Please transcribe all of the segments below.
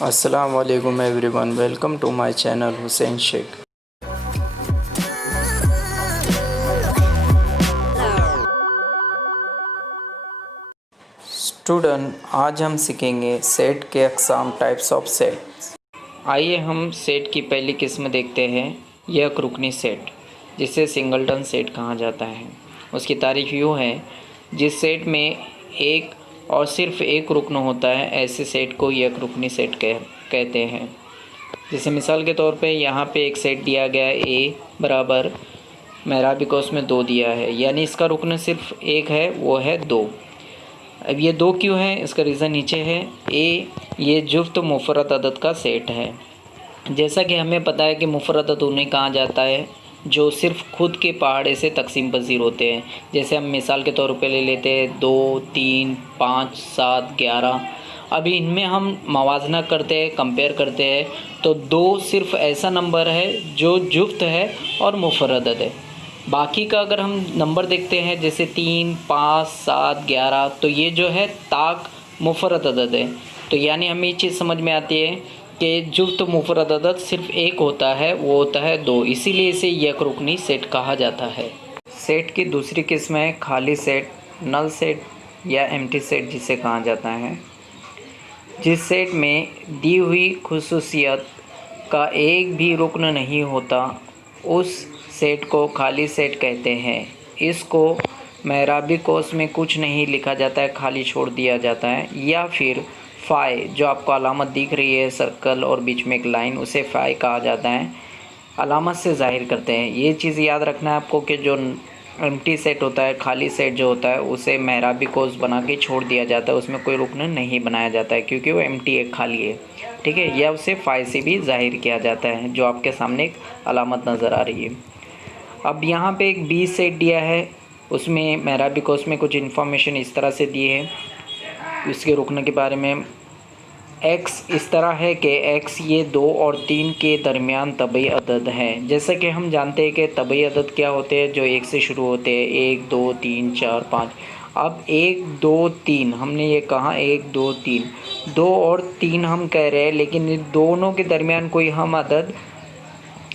अस्सलाम वालेकुम everyone, welcome to my channel Hussain Shaikh. Student, आज हम सीखेंगे सेट के अक़साम, टाइप्स ऑफ सेट। आइए हम सेट की पहली किस्म देखते हैं, एक रुकनी सेट, जिसे सिंगलटन सेट कहा जाता है। उसकी तारीफ यूँ है, जिस सेट में एक और सिर्फ एक रुकन होता है, ऐसे सेट को एक रुकनी सेट कहते हैं। जैसे मिसाल के तौर पे यहाँ पे एक सेट दिया गया है, ए बराबर मेहराबी को उसमें 2 दिया है, यानी इसका रुकन सिर्फ एक है, वो है 2। अब ये 2 क्यों है, इसका रीज़न नीचे है। ए ये जुफ्त मुफरद अदद का सेट है। जैसा कि हमें पता है कि मुफरद अदद उन्हें कहा जाता है जो सिर्फ खुद के पहाड़े से तकसीम पजीर होते हैं। जैसे हम मिसाल के तौर पे ले लेते हैं 2, 3, 5, 7, 11। अभी इनमें हम मवाजना करते हैं, कंपेयर करते हैं, तो 2 सिर्फ ऐसा नंबर है जो जुफ्त है और मुफरद अदद है। बाकी का अगर हम नंबर देखते हैं जैसे 3, 5, 7, 11, तो ये जो है ताक मुफरद अदद है। तो यानी हमें ये चीज़ समझ में आती है कि जुफ्त मुफरद अदद सिर्फ एक होता है, वो होता है 2, इसीलिए इसे एक रुकनी सेट कहा जाता है। सेट की दूसरी किस्म है खाली सेट, नल सेट या एम्प्टी सेट जिसे कहा जाता है। जिस सेट में दी हुई खुसूसियत का एक भी रुकन नहीं होता, उस सेट को खाली सेट कहते हैं। इसको मेहराबी कोस में कुछ नहीं लिखा जाता है, खाली छोड़ दिया जाता है, या फिर फ़ाई, जो आपको अलामत दिख रही है सर्कल और बीच में एक लाइन, उसे फ़ाई कहा जाता है, अलामत से ज़ाहिर करते हैं। ये चीज़ याद रखना है आपको कि जो एम्प्टी सेट होता है, खाली सेट जो होता है, उसे मेहराबी कोस बना के छोड़ दिया जाता है, उसमें कोई रुकन नहीं बनाया जाता है क्योंकि वो एम्प्टी है, खाली है, ठीक है। या उसे फ़ाई से भी ज़ाहिर किया जाता है, जो आपके सामने एक अलामत नज़र आ रही है। अब यहाँ पे एक बी सेट दिया है, उसमें मेहराबी कोस में कुछ इन्फॉर्मेशन इस तरह से दी है उसके रुकने के बारे में। x इस तरह है कि x ये 2 और 3 के दरमियान तबई अदद हैं। जैसा कि हम जानते हैं कि तबई अदद क्या होते हैं, जो 1 से शुरू होते हैं, 1, 2, 3, 4, 5। अब 1, 2, 3 हमने ये कहा, 1, 2, 3, 2 और 3 हम कह रहे हैं, लेकिन इन दोनों के दरमियान कोई हम अदद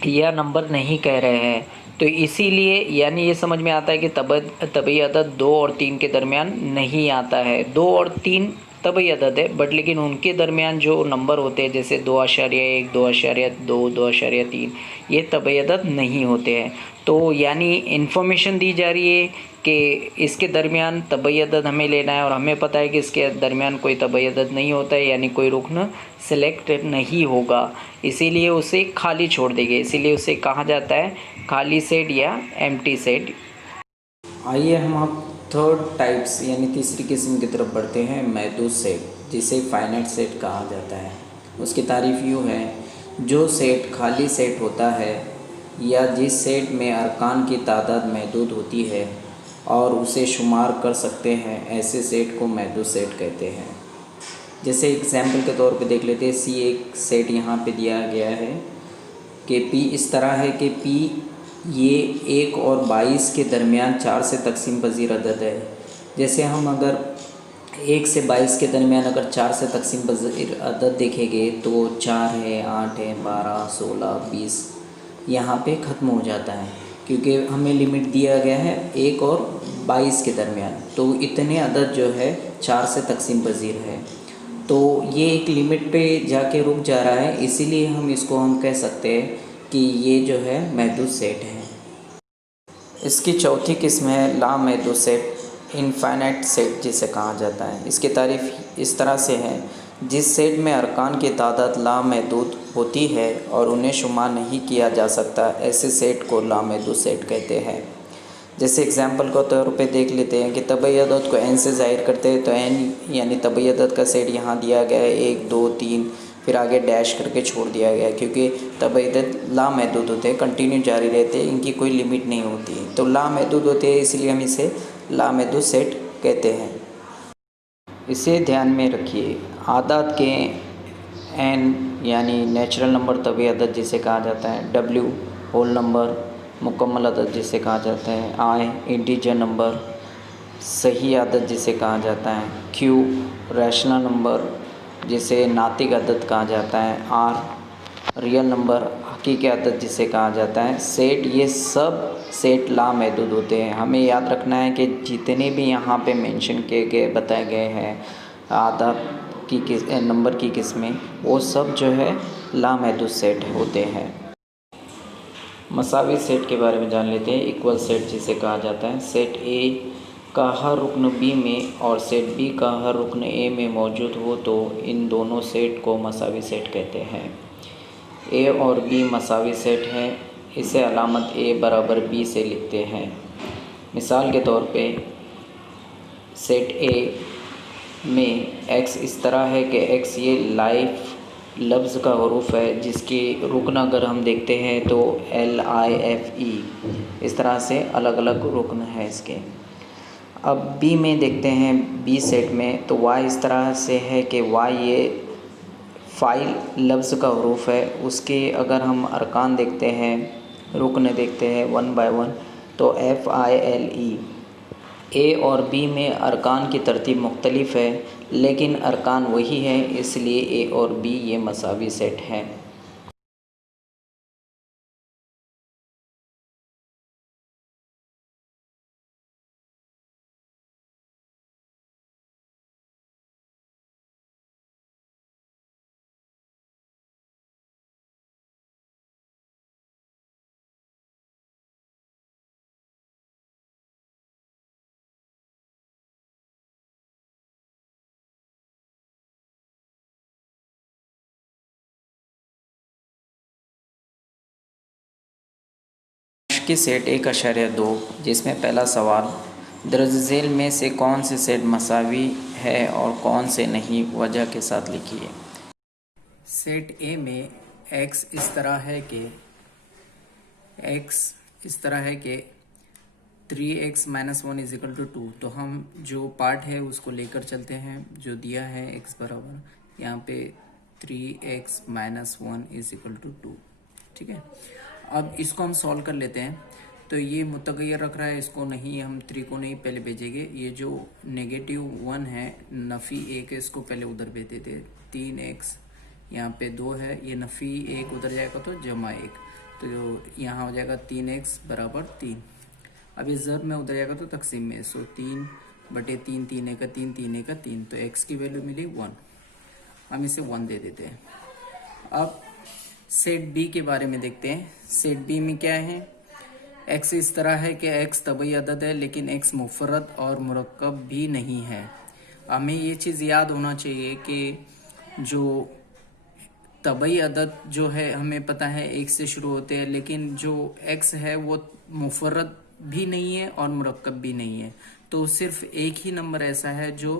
या नंबर नहीं कह रहे हैं। तो इसीलिए यानी ये समझ में आता है कि तबई अदद 2 और 3 के दरमियान नहीं आता है। 2 और 3 तबई अदद है, बट लेकिन उनके दरमियान जो नंबर होते हैं जैसे 2.1, 2.2, 2.3, ये तबई अदद नहीं होते हैं। तो यानी इन्फॉर्मेशन दी जा रही है कि इसके दरमियान तबई अदद हमें लेना है, और हमें पता है कि इसके दरमियान कोई तबई अदद नहीं होता है, यानी कोई रुकन सेलेक्ट नहीं होगा, इसीलिए उसे खाली छोड़ देंगे, इसीलिए उसे कहा जाता है खाली सेट या एम्प्टी सेट। आइए हम अब थर्ड टाइप्स यानी तीसरी किस्म की तरफ बढ़ते हैं, महदूद सेट, जिसे फाइनाइट सेट कहा जाता है। उसकी तारीफ़ यूँ है, जो सेट खाली सेट होता है या जिस सेट में अरकान की तादाद महदूद होती है और उसे शुमार कर सकते हैं, ऐसे सेट को महदूद सेट कहते हैं। जैसे एग्जाम्पल के तौर पे देख लेते हैं, सी एक सेट यहाँ पे दिया गया है कि पी इस तरह है कि पी ये 1 और 22 के दरमियान 4 से तकसीम पजीर अदद है। जैसे हम अगर 1 से 22 के दरमियान अगर 4 से तकसीम पजीर अदद देखेंगे तो 4 है, 8 है, 12, 16, 20 यहाँ पे ख़त्म हो जाता है, क्योंकि हमें लिमिट दिया गया है 1 और 22 के दरमियान, तो इतने अदद जो है 4 से तकसीम पजीर है। तो ये एक लिमिट पे जाके रुक जा रहा है, इसीलिए हम कह सकते हैं कि ये जो है महदूद सेट है। इसकी चौथी किस्म है लामहदूद सेट, इनफाइनाइट सेट जिसे कहा जाता है। इसकी तारीफ़ इस तरह से है, जिस सेट में अरकान की तादाद लामहदूद होती है और उन्हें शुमार नहीं किया जा सकता, ऐसे सेट को लामहदूद सेट कहते हैं। जैसे एग्जाम्पल के तौर पे देख लेते हैं कि तबई अदद को n से ज़ाहिर करते हैं, तो n यानी तबई अदद का सेट यहाँ दिया गया है 1, 2, 3, फिर आगे डैश करके छोड़ दिया गया है, क्योंकि तबई अदद लामहदूद होते हैं, कंटिन्यू जारी रहते हैं, इनकी कोई लिमिट नहीं होती, तो लामहदूद होते हैं, इसलिए हम इसे लामहदूद सेट कहते हैं। इसे ध्यान में रखिए, आदाद के n यानी नेचुरल नंबर तबई अदद जिसे कहा जाता है, w होल नंबर मुकम्मल अदद जिसे कहा जाता है, i इंटीजर नंबर सही अदद जिसे कहा जाता है, q रैशनल नंबर जिसे नातिक अदद कहा जाता है, आर रियल नंबर हकीकी अदद जिसे कहा जाता है, सेट, ये सब सेट लामहदूद होते हैं। हमें याद रखना है कि जितने भी यहाँ पे मेंशन किए गए बताए गए हैं अदद की नंबर की किस्में, वो सब जो है लामहदूद सेट होते हैं। मसावी सेट के बारे में जान लेते हैं। इक्वल सेट जिसे कहा जाता है, सेट ए का हर रुकन बी में और सेट बी का हर रुकन ए में मौजूद हो तो इन दोनों सेट को मसावी सेट कहते हैं। ए और बी मसावी सेट है, इसे अलामत ए बराबर बी से लिखते हैं। मिसाल के तौर पे सेट ए में एक्स इस तरह है कि एक्स ये लाइफ लफ्ज़ का हरूफ है, जिसकी रुकन अगर हम देखते हैं तो LIFE, इस तरह से अलग अलग रुकन है इसके। अब बी में देखते हैं, बी सेट में तो वाई इस तरह से है कि वाई ये फ़ाइल लफ्ज़ का हरूफ है, उसके अगर हम अरकान देखते हैं, रुकन देखते हैं 1 बाय 1, तो FILE। ए और बी में अरकान की तरतीब मुख्तलिफ है, लेकिन अरकान वही है, इसलिए ए और बी ये मसावी सेट हैं। की सेट 1.2, जिसमें पहला सवाल, दर्ज में से कौन से सेट मसावी है और कौन से नहीं, वजह के साथ लिखिए। सेट ए में x इस तरह है कि 3x - 1 = 2। तो हम जो पार्ट है उसको लेकर चलते हैं, जो दिया है x बराबर यहाँ पे 3x - 1 = 2। ठीक है, अब इसको हम सॉल्व कर लेते हैं। तो ये मुतगय्यर रख रहा है, इसको नहीं, हम 3 को नहीं पहले भेजेंगे। ये जो -1 है, नफ़ी 1 है, इसको पहले उधर भेज देते हैं। 3x यहाँ पे 2 है, ये नफ़ी 1 उधर जाएगा तो जमा 1, तो जो यहाँ हो जाएगा 3x = 3। अब ये ज़र में उधर जाएगा तो तकसीम में, सो 3/3, 3 1 3, 3 1 3, तो x की वैल्यू मिली 1। हम इसे 1 दे देते हैं। अब सेट बी के बारे में देखते हैं। सेट बी में क्या है, x इस तरह है कि x तबई अदद है, लेकिन x मुफरद और मुरक्कब भी नहीं है। हमें ये चीज़ याद होना चाहिए कि जो तबई अदद जो है हमें पता है 1 से शुरू होते हैं, लेकिन जो x है वो मुफरद भी नहीं है और मुरक्कब भी नहीं है। तो सिर्फ एक ही नंबर ऐसा है जो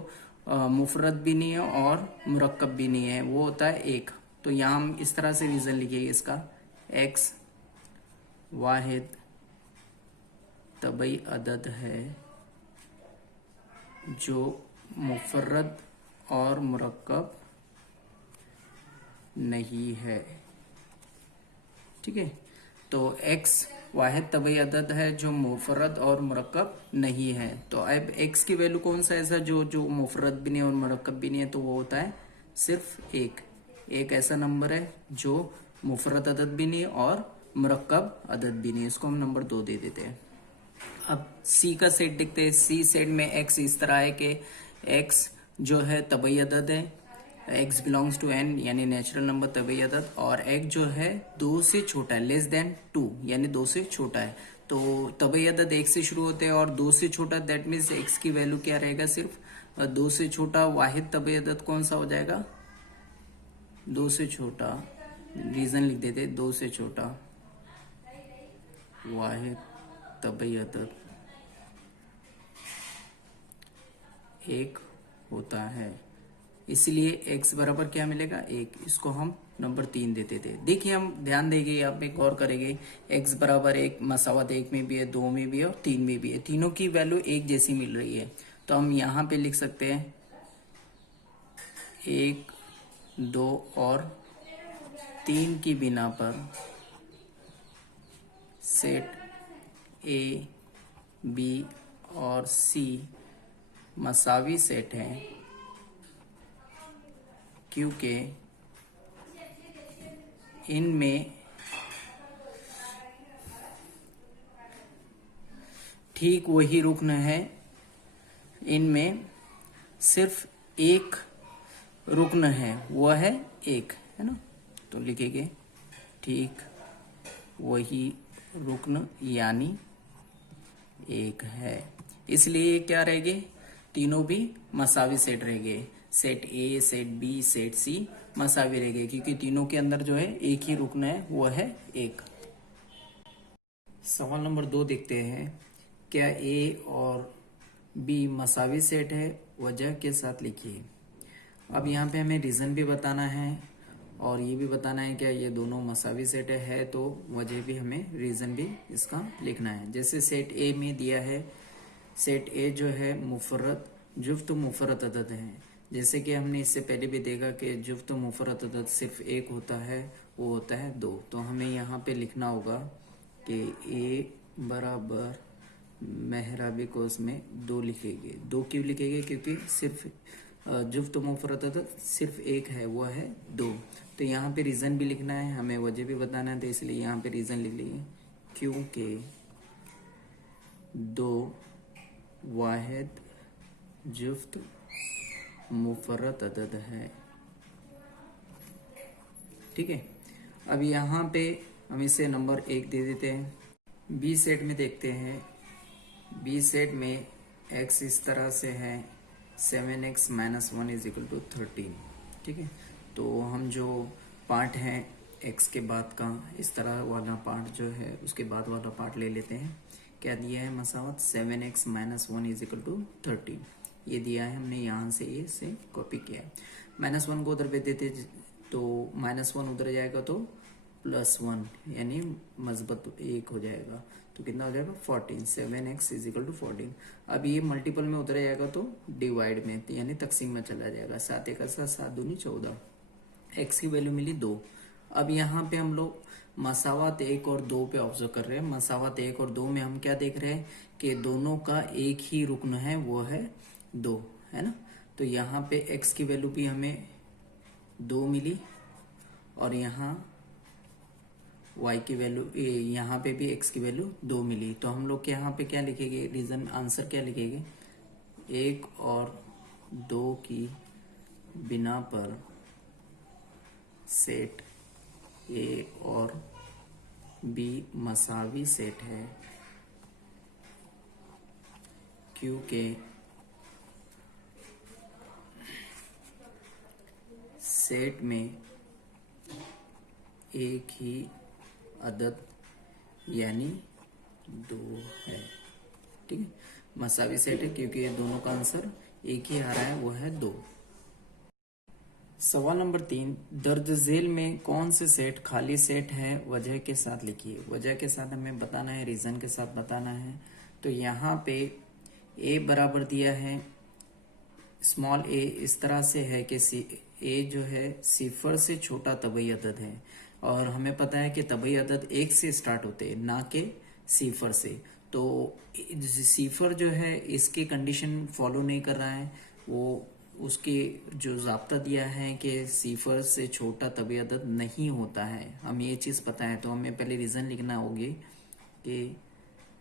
मुफरद भी नहीं है और मुरक्कब भी नहीं है, वो होता है 1। तो यहाँ हम इस तरह से रीज़न लिखिए इसका, x वाहिद तबई अदद है जो मुफरद और मुरक्कब नहीं है। ठीक है, तो x वाहिद तबई अदद है जो मुफरद और मुरक्कब नहीं है। तो अब x की वैल्यू कौन सा ऐसा जो मुफरद भी नहीं और मुरक्कब भी नहीं है, तो वो होता है सिर्फ एक ऐसा नंबर है जो मुफरद अदद भी नहीं और मुरक्कब अदद भी नहीं, इसको हम नंबर 2 दे देते हैं। अब सी का सेट देखते हैं। सी सेट में x इस तरह है कि x जो है तबई अदद है, x बिलोंग्स टू n यानी नेचुरल नंबर तबई अदद, और x जो है 2 से छोटा है, <2 यानी 2 से छोटा है। तो तबई अदद 1 से शुरू होते हैं और 2 से छोटा, दैट मीन्स x की वैल्यू क्या रहेगा, सिर्फ 2 से छोटा। वाहिद तबई अदद कौन सा हो जाएगा, 2 से छोटा, रीजन लिख देते, 2 से छोटा वाहिद तबई अदद 1 होता है, इसलिए x बराबर क्या मिलेगा, 1। इसको हम नंबर 3 देते थे। देखिए, हम ध्यान देंगे, यहाँ पे गौर करेंगे, x बराबर 1 मसावत 1 में भी है, 2 में भी है और 3 में भी है, तीनों की वैल्यू 1 जैसी मिल रही है। तो हम यहाँ पे लिख सकते हैं 1, 2 और 3 की बिना पर सेट ए, बी और सी मसावी सेट हैं, क्योंकि इनमें ठीक वही रुकन है, इनमें सिर्फ एक रुकन है, वह है एक, है ना। तो लिखेंगे ठीक वही रुकन यानी एक है। इसलिए क्या रहेंगे, तीनों भी मसावी सेट रहेंगे। Set A, set B, set C मसावी रहेंगे, क्योंकि तीनों के अंदर जो है एक ही रुकन है, वो है एक। सवाल नंबर 2 देखते हैं। क्या ए और बी मसावी सेट है, वजह के साथ लिखिए। अब यहाँ पे हमें रीजन भी बताना है और ये भी बताना है क्या ये दोनों मसावी सेट है, तो वजह भी हमें रीजन भी इसका लिखना है। जैसे सेट ए में दिया है, सेट ए जो है मुफर्रद जुफ्त मुफर्रद अदद है। जैसे कि हमने इससे पहले भी देखा कि जुफ्त मुफर्रद अदद सिर्फ एक होता है, वो होता है 2। तो हमें यहाँ पे लिखना होगा कि ए बराबर मेहराबी कोस में 2 लिखेंगे। 2 क्यों लिखेंगे, क्योंकि सिर्फ जुफ्त मुफर्रद अदद सिर्फ एक है, वो है 2। तो यहाँ पे रीजन भी लिखना है, हमें वजह भी बताना है, तो इसलिए यहाँ पे रीजन लिख लेंगे क्योंकि 2 वाहिद जुफ्त मुफर्रद अदद है। ठीक है, अब यहाँ पे हम इसे नंबर 1 दे देते हैं। बी सेट में देखते हैं। बी सेट में x इस तरह से है 7x - 1 = 13। ठीक है, तो हम जो पार्ट है x के बाद का, इस तरह वाला पार्ट जो है उसके बाद वाला पार्ट ले लेते हैं। क्या दिया है मसावत, 7x - 1 = 13 ये दिया है, हमने यहाँ से ये से कॉपी किया है। -1 को उधर भेज देते तो -1 उधर जाएगा तो +1 यानी मजबूत 1 हो जाएगा, तो कितना हो जाएगा 14। 7x = 14। अब ये मल्टीपल में उतर जाएगा तो डिवाइड में यानी तकसीम में चला जाएगा। 7 1 7 7 दूनी 14। x की वैल्यू मिली 2। अब यहाँ पे हम लोग मसावत 1 और 2 पे ऑब्जर्व कर रहे हैं। मसावत 1 और 2 में हम क्या देख रहे हैं कि दोनों का एक ही रुकन है, वो है 2, है ना। तो यहाँ पे x की वैल्यू भी हमें 2 मिली और यहाँ y की वैल्यू, यहाँ पे भी x की वैल्यू 2 मिली। तो हम लोग यहाँ पे क्या लिखेंगे, रीजन आंसर क्या लिखेंगे, 1 और 2 की बिना पर सेट A और B मसावी सेट है, क्योंकि सेट में एक ही अदद यानी 2 है। ठीक है, मसावी सेट है क्योंकि ये दोनों का आंसर एक ही आ रहा है, वो है 2। सवाल नंबर 3, दर्ज झेल में कौन से सेट खाली सेट है, वजह के साथ लिखिए। वजह के साथ हमें बताना है, रीजन के साथ बताना है। तो यहाँ पे a बराबर दिया है स्मॉल a इस तरह से है कि a जो है 0 से छोटा तबई अदद है, और हमें पता है कि तबई अदद 1 से स्टार्ट होते हैं, ना कि 0 से। तो 0 जो है इसके कंडीशन फॉलो नहीं कर रहा है, वो उसके जो ज़ाब्ता दिया है कि 0 से छोटा तबई अदद नहीं होता है, हमें ये चीज़ पता है। तो हमें पहले रीज़न लिखना होगी कि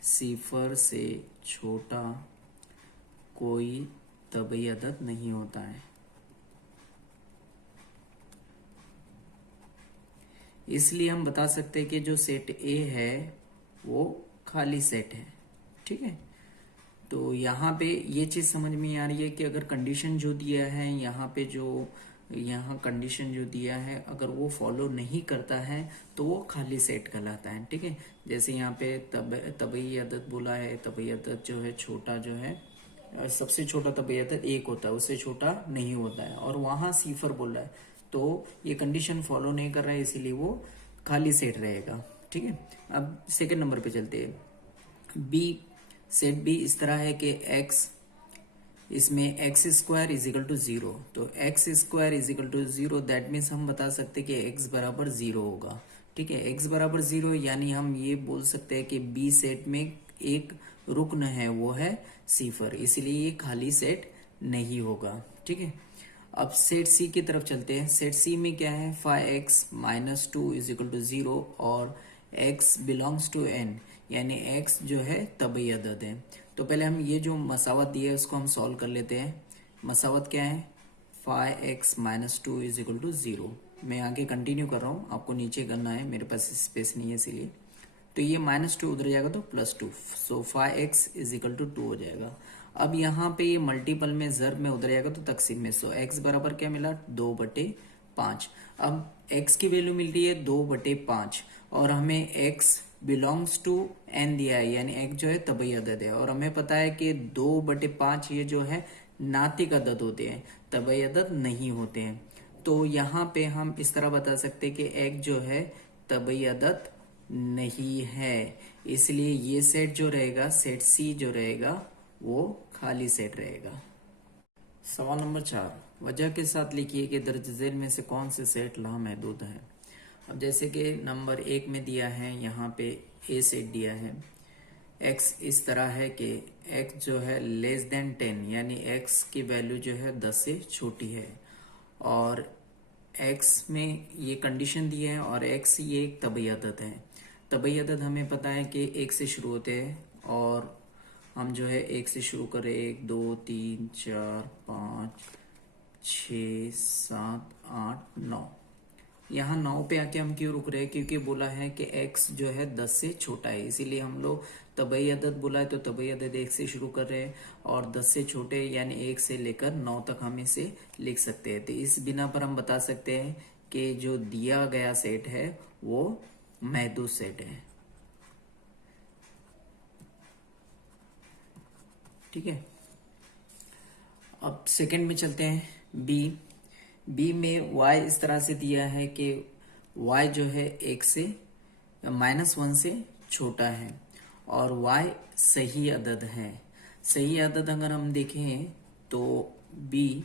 0 से छोटा कोई तबई अदद नहीं होता है। इसलिए हम बता सकते हैं कि जो सेट ए है वो खाली सेट है। ठीक है, तो यहाँ पे ये चीज समझ में आ रही है कि अगर कंडीशन जो दिया है यहाँ पे, जो यहाँ कंडीशन जो दिया है, अगर वो फॉलो नहीं करता है तो वो खाली सेट कहलाता है। ठीक है, जैसे यहाँ पे तबई अदद बोला है, तबई अदद जो है छोटा जो है, सबसे छोटा तबई अदद 1 होता है, उससे छोटा नहीं होता है, और वहां 0 बोल रहा है, तो ये कंडीशन फॉलो नहीं कर रहा है, इसीलिए वो खाली सेट रहेगा। ठीक है, अब सेकेंड नंबर पे चलते हैं। बी सेट बी इस तरह है कि x इसमें x² = 0, तो x² = 0 दैट मीन्स हम बता सकते हैं कि x बराबर 0 होगा। ठीक है, x बराबर 0 यानी हम ये बोल सकते हैं कि बी सेट में एक रुकन है, वो है 0, इसलिए ये खाली सेट नहीं होगा। ठीक है, अब सेट सी की तरफ चलते हैं। सेट सी में क्या है, 5x minus 2 is equal to 0 और x बिलोंग्स टू n, यानी x जो है तबई अदद है। तो पहले हम ये जो मसावत दी है उसको हम सॉल्व कर लेते हैं। मसावत क्या है, 5x minus 2 is equal to 0। मैं आगे कंटिन्यू कर रहा हूँ, आपको नीचे करना है, मेरे पास स्पेस नहीं है इसीलिए। तो ये -2 उधर जाएगा तो +2, सो 5x इज इक्वल टू 2 हो जाएगा। अब यहाँ पे ये मल्टीपल में ज़र्ब में उधर जाएगा तो तकसीम में, सो x बराबर क्या मिला, 2/5। अब x की वैल्यू मिल रही है 2/5 और हमें x बिलोंग्स टू n दिया है, यानी x जो है तबई अदद है, और हमें पता है कि 2/5 ये जो है नातिक अदद होते हैं, तबई अदद नहीं होते हैं। तो यहाँ पे हम इस तरह बता सकते हैं कि x जो है तबई अदद नहीं है, इसलिए ये सेट जो रहेगा, सेट सी जो रहेगा वो खाली सेट रहेगा। सवाल नंबर 4, वजह के साथ लिखिए कि दर्ज झेल में से कौन से सेट लामहदूद है। अब जैसे कि नंबर 1 में दिया है, यहाँ पे ए सेट दिया है, x इस तरह है कि x जो है लेस देन 10, यानी x की वैल्यू जो है 10 से छोटी है, और x में ये कंडीशन दी है, और x ये एक तबई अदद है। तबई अदद हमें पता है कि 1 से शुरू होते हैं, और हम जो है 1 से शुरू करें, 1 2 3 4 5 6 7 8 9। यहाँ 9 पे आके हम क्यों रुक रहे हैं, क्योंकि बोला है कि x जो है 10 से छोटा है, इसीलिए हम लोग तबई अदद बोला है तो तबई अदद 1 से शुरू कर रहे हैं, और 10 से छोटे यानी 1 से लेकर 9 तक हम इसे लिख सकते हैं। तो इस बिना पर हम बता सकते हैं कि जो दिया गया सेट है वो महदूद सेट है। ठीक है, अब सेकंड में चलते हैं। बी में y इस तरह से दिया है कि y जो है 1 से -1 से छोटा है, और y सही अदद है। सही अदद अगर हम देखें तो b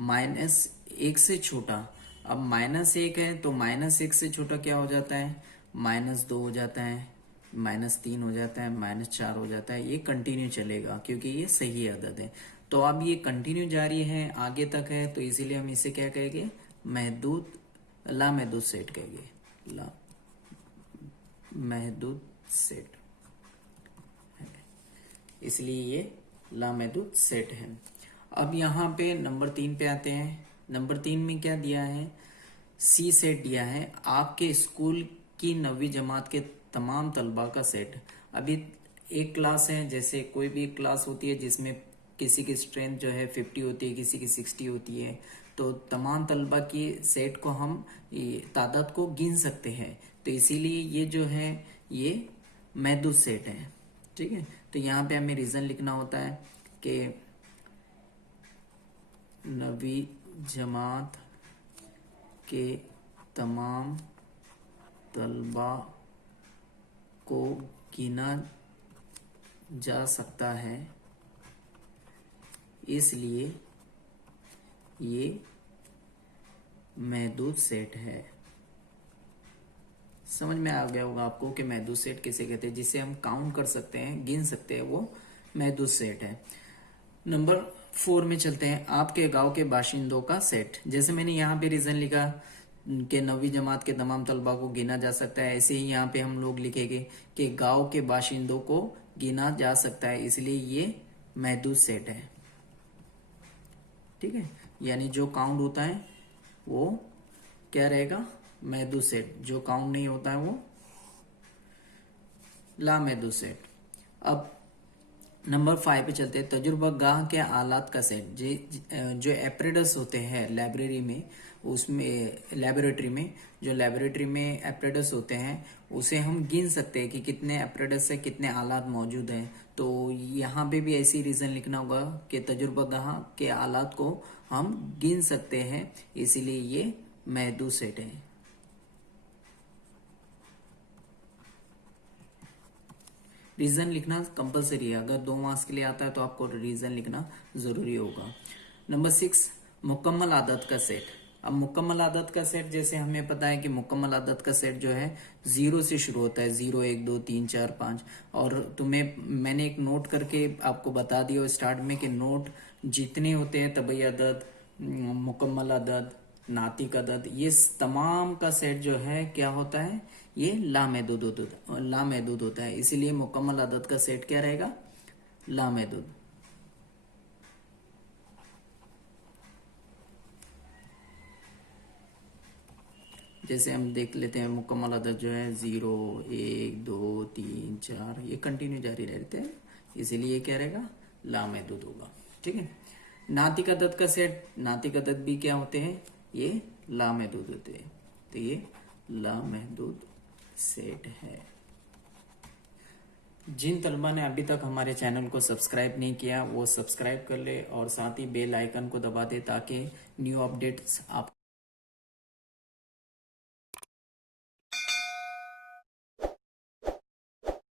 -1 से छोटा, अब -1 है तो -1 से छोटा क्या हो जाता है, -2 हो जाता है, -3 हो जाता है, -4 हो जाता है। ये कंटिन्यू चलेगा क्योंकि ये सही अदद है। तो अब ये कंटिन्यू जारी है, आगे तक है, तो इसीलिए हम इसे क्या कहेंगे, महदूद लामहदूद सेट कहेंगे। लामहदूद सेट, इसलिए ये लामहदूद सेट है। अब यहाँ पे नंबर 3 पे आते हैं। नंबर 3 में क्या दिया है, सी सेट दिया है, आपके स्कूल की 9वीं जमात के तमाम तलबा का सेट। अभी एक क्लास है, जैसे कोई भी क्लास होती है जिसमें किसी की स्ट्रेंथ जो है 50 होती है, किसी की 60 होती है, तो तमाम तलबा की सेट को हम तादाद को गिन सकते हैं, तो इसीलिए ये जो है ये महदूद सेट है। ठीक है, तो यहाँ पे हमें रीजन लिखना होता है कि 9वीं जमात के तमाम तलबा को गिना जा सकता है, इसलिए ये महदूद सेट है। समझ में आ गया होगा आपको कि महदूद सेट किसे कहते हैं, जिसे हम काउंट कर सकते हैं, गिन सकते हैं, वो महदूद सेट है। नंबर 4 में चलते हैं, आपके गांव के बाशिंदों का सेट। जैसे मैंने यहाँ पे रीजन लिखा कि 9वीं जमात के तमाम तलबा को गिना जा सकता है, ऐसे ही यहाँ पे हम लोग लिखेंगे कि गांव के बाशिंदों को गिना जा सकता है, इसलिए ये महदूद सेट है। ठीक है, यानी जो काउंट होता है वो क्या रहेगा, महदूद सेट, जो काउंट नहीं होता है वो लामहदूद सेट। अब नंबर 5 पे चलते हैं, तजुर्बा गाह के आलात का सेट। जो एपरेटस होते हैं लाइब्रेरी में, उसमें लेबोरेटरी में, जो लेबोरेटरी में एपरेटस होते हैं उसे हम गिन सकते हैं कि कितने एपरेटस से कितने आलात मौजूद हैं। तो यहाँ पे भी ऐसी रीजन लिखना होगा कि तजुर्बा गाह के आलात को हम गिन सकते हैं, इसीलिए ये महदूद सेट है। रीजन लिखना कंपलसरी है, अगर 2 मार्क्स के लिए आता है तो आपको रीजन लिखना जरूरी होगा। नंबर 6, मुकम्मल आदत का सेट। अब मुकम्मल आदत का सेट, जैसे हमें पता है कि मुकम्मल आदत का सेट जो है 0 से शुरू होता है, 0 1 2 3 4 5, और तुम्हें मैंने एक नोट करके आपको बता दिया स्टार्ट में कि नोट जितने होते हैं तबई अदद मुकम्मल अदद, नातिक अदद, ये तमाम का सेट जो है क्या होता है, ये लामहदूद होता है। इसीलिए मुकम्मल अदद का सेट क्या रहेगा, लामहदूद। जैसे हम देख लेते हैं मुकम्मल अदद जो है 0, 1, 2, 3, 4, ये कंटिन्यू जारी रहते हैं, इसीलिए क्या रहेगा, लामहदूद होगा। ठीक है। नातिक अदद का सेट, नातिक अदद भी क्या होते हैं, ये लामहदूद होते हैं, तो ये लामहदूद सेट है। जिन तलबा ने अभी तक हमारे चैनल को सब्सक्राइब नहीं किया वो सब्सक्राइब कर ले और साथ ही बेल आइकन को दबा दे ताकि न्यू अपडेट्स आप